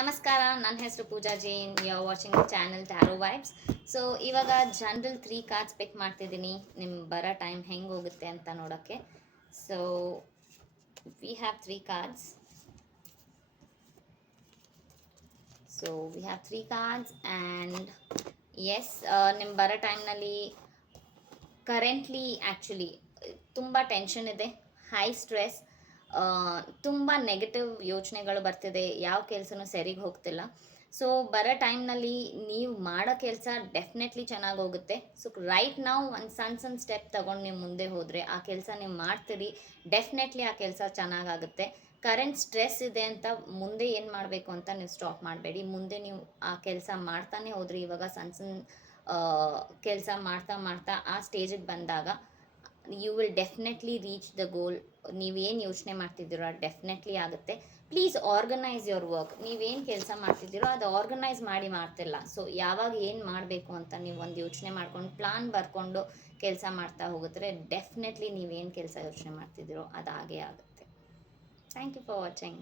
ನಮಸ್ಕಾರ, ನನ್ನ ಹೆಸರು Pooja Jain. You are watching the channel tarot vibes. So ಇವಾಗ ಜನರಲ್ 3 ಕಾರ್ಡ್ಸ್ ಪಿಕ್ ಮಾಡ್ತಿದ್ದೀನಿ ನಿಮ್ಮ ಬರೋ ಟೈಮ್ ಹೆಂಗೆ ಹೋಗುತ್ತೆ ಅಂತ ನೋಡೋಕ್ಕೆ. So we have 3 cards. And yes, ನಿಮ್ಮ ಬರೋ ಟೈಮ್ನಲ್ಲಿ ಕರೆಂಟ್ಲಿ ಆ್ಯಕ್ಚುಲಿ ತುಂಬ ಟೆನ್ಷನ್ ಇದೆ, ಹೈ ಸ್ಟ್ರೆಸ್, ತುಂಬ ನೆಗೆಟಿವ್ ಯೋಚನೆಗಳು ಬರ್ತಿದೆ, ಯಾವ ಕೆಲಸನೂ ಸರಿಗೆ ಹೋಗ್ತಿಲ್ಲ. ಸೊ ಬರೋ ಟೈಮ್ನಲ್ಲಿ ನೀವು ಮಾಡೋ ಕೆಲಸ ಡೆಫಿನೆಟ್ಲಿ ಚೆನ್ನಾಗಿ ಹೋಗುತ್ತೆ. ಸೊ ರೈಟ್ ನಾವು ಒಂದು ಸಣ್ಣ ಸ್ಟೆಪ್ ತೊಗೊಂಡು ನೀವು ಮುಂದೆ ಹೋದರೆ ಆ ಕೆಲಸ ನೀವು ಮಾಡ್ತೀರಿ, ಡೆಫಿನೆಟ್ಲಿ ಆ ಕೆಲಸ ಚೆನ್ನಾಗಾಗುತ್ತೆ. ಕರೆಂಟ್ ಸ್ಟ್ರೆಸ್ ಇದೆ ಅಂತ ಮುಂದೆ ಏನು ಮಾಡಬೇಕು ಅಂತ ನೀವು ಸ್ಟಾಪ್ ಮಾಡಬೇಡಿ. ಮುಂದೆ ನೀವು ಆ ಕೆಲಸ ಮಾಡ್ತಾನೆ ಹೋದ್ರಿ. ಇವಾಗ ಸಣ್ಣ ಕೆಲಸ ಮಾಡ್ತಾ ಮಾಡ್ತಾ ಆ ಸ್ಟೇಜಿಗೆ ಬಂದಾಗ you will definitely reach the goal. ನೀವೇನು ಯೋಚನೆ ಮಾಡ್ತಿದ್ದೀರೋ ಅದು ಡೆಫಿನೆಟ್ಲಿ ಆಗುತ್ತೆ. Please organise your work. ನೀವೇನು ಕೆಲಸ ಮಾಡ್ತಿದ್ದೀರೋ ಅದು ಆರ್ಗನೈಸ್ ಮಾಡಿ ಮಾಡ್ತಿಲ್ಲ. ಸೊ ಯಾವಾಗ ಏನು ಮಾಡಬೇಕು ಅಂತ ನೀವು ಒಂದು ಯೋಚನೆ ಮಾಡ್ಕೊಂಡು ಪ್ಲಾನ್ ಬರ್ಕೊಂಡು ಕೆಲಸ ಮಾಡ್ತಾ ಹೋಗಿದ್ರೆ ಡೆಫಿನೆಟ್ಲಿ ನೀವೇನು ಕೆಲಸ ಯೋಚನೆ ಮಾಡ್ತಿದ್ದೀರೋ ಅದು ಆಗೇ ಆಗುತ್ತೆ. Thank you for watching.